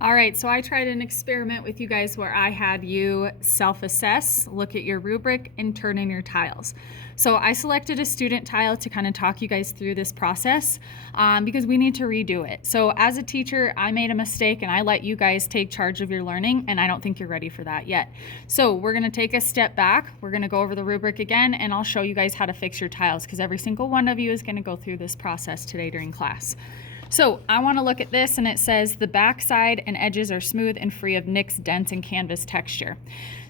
All right, so I tried an experiment with you guys where I had you self-assess, look at your rubric, and turn in your tiles. So I selected a student tile to kind of talk you guys through this process because we need to redo it. So as a teacher, I made a mistake and I let you guys take charge of your learning, and I don't think you're ready for that yet. So we're gonna take a step back, we're gonna go over the rubric again, and I'll show you guys how to fix your tiles because every single one of you is gonna go through this process today during class. So I want to look at this, and it says the back side and edges are smooth and free of nicks, dents, and canvas texture.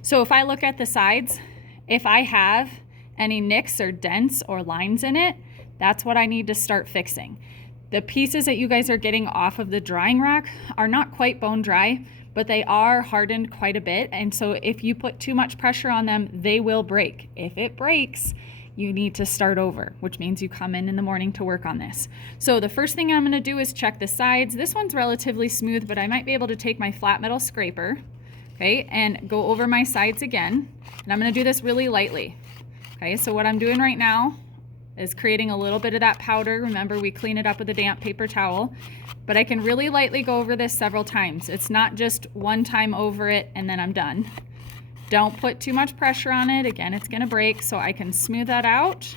So if I look at the sides, if I have any nicks or dents or lines in it, that's what I need to start fixing. The pieces that you guys are getting off of the drying rack are not quite bone dry, but they are hardened quite a bit. And so if you put too much pressure on them, they will break. If it breaks, you need to start over, which means you come in the morning to work on this. So the first thing I'm gonna do is check the sides. This one's relatively smooth, but I might be able to take my flat metal scraper, okay, and go over my sides again. And I'm gonna do this really lightly. Okay, so what I'm doing right now is creating a little bit of that powder. Remember, we clean it up with a damp paper towel, but I can really lightly go over this several times. It's not just one time over it and then I'm done. Don't put too much pressure on it. Again, it's gonna break, so I can smooth that out.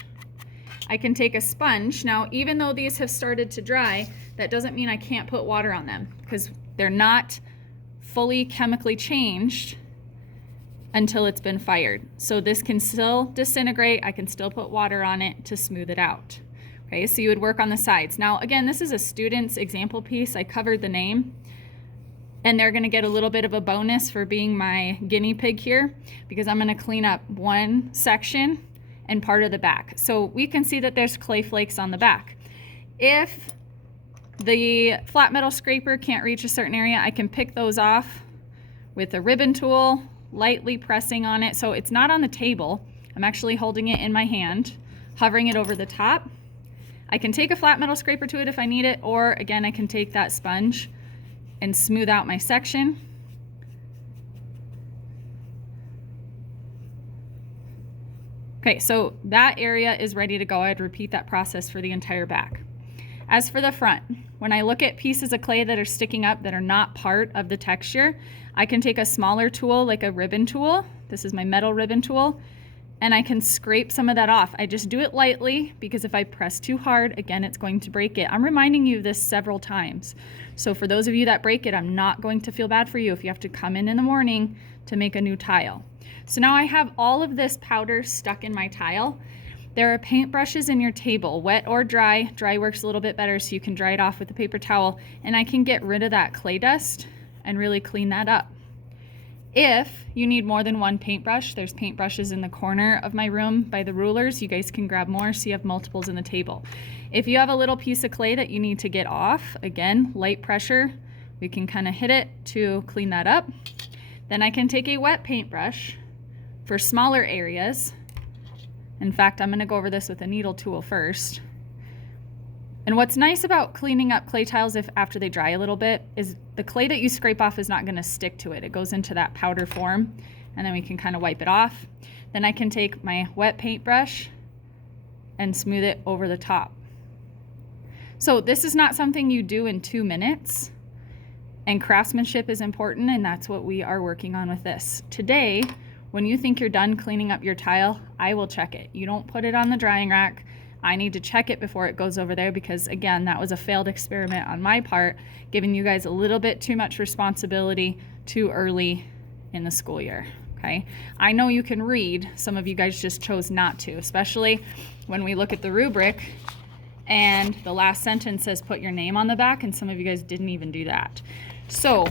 I can take a sponge. Now, even though these have started to dry, that doesn't mean I can't put water on them because they're not fully chemically changed until it's been fired. So this can still disintegrate. I can still put water on it to smooth it out. Okay, so you would work on the sides. Now, again, this is a student's example piece. I covered the name. And they're gonna get a little bit of a bonus for being my guinea pig here because I'm gonna clean up one section and part of the back. So we can see that there's clay flakes on the back. If the flat metal scraper can't reach a certain area, I can pick those off with a ribbon tool, lightly pressing on it. So it's not on the table. I'm actually holding it in my hand, hovering it over the top. I can take a flat metal scraper to it if I need it, or again, I can take that sponge and smooth out my section. Okay, so that area is ready to go. I'd repeat that process for the entire back. As for the front, when I look at pieces of clay that are sticking up that are not part of the texture, I can take a smaller tool like a ribbon tool. This is my metal ribbon tool, and I can scrape some of that off. I just do it lightly because if I press too hard, again, it's going to break it. I'm reminding you of this several times. So for those of you that break it, I'm not going to feel bad for you if you have to come in the morning to make a new tile. So now I have all of this powder stuck in my tile. There are paint brushes in your table, wet or dry. Dry works a little bit better so you can dry it off with a paper towel, and I can get rid of that clay dust and really clean that up. If you need more than one paintbrush, there's paintbrushes in the corner of my room by the rulers. You guys can grab more so you have multiples in the table. If you have a little piece of clay that you need to get off, again, light pressure, we can kind of hit it to clean that up. Then I can take a wet paintbrush for smaller areas. In fact, I'm going to go over this with a needle tool first. And what's nice about cleaning up clay tiles after they dry a little bit is the clay that you scrape off is not going to stick to it. It goes into that powder form, and then we can kind of wipe it off. Then I can take my wet paintbrush and smooth it over the top. So this is not something you do in 2 minutes, and craftsmanship is important, and that's what we are working on with this. Today, when you think you're done cleaning up your tile, I will check it. You don't put it on the drying rack. I need to check it before it goes over there because, again, that was a failed experiment on my part, giving you guys a little bit too much responsibility too early in the school year, okay? I know you can read. Some of you guys just chose not to, especially when we look at the rubric and the last sentence says put your name on the back, and some of you guys didn't even do that. So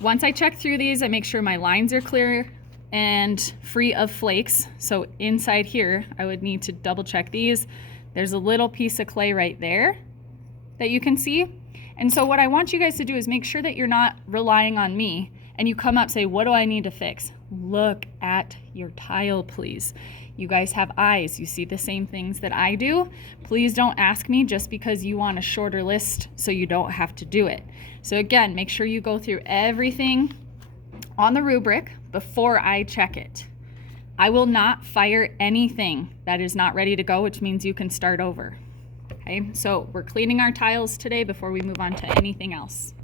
once I check through these, I make sure my lines are clear and free of flakes. So inside here, I would need to double check these. There's a little piece of clay right there that you can see. And so what I want you guys to do is make sure that you're not relying on me and you come up, say, what do I need to fix? Look at your tile, please. You guys have eyes. You see the same things that I do. Please don't ask me just because you want a shorter list so you don't have to do it. So again, make sure you go through everything on the rubric before I check it. I will not fire anything that is not ready to go, which means you can start over. Okay, so we're cleaning our tiles today before we move on to anything else.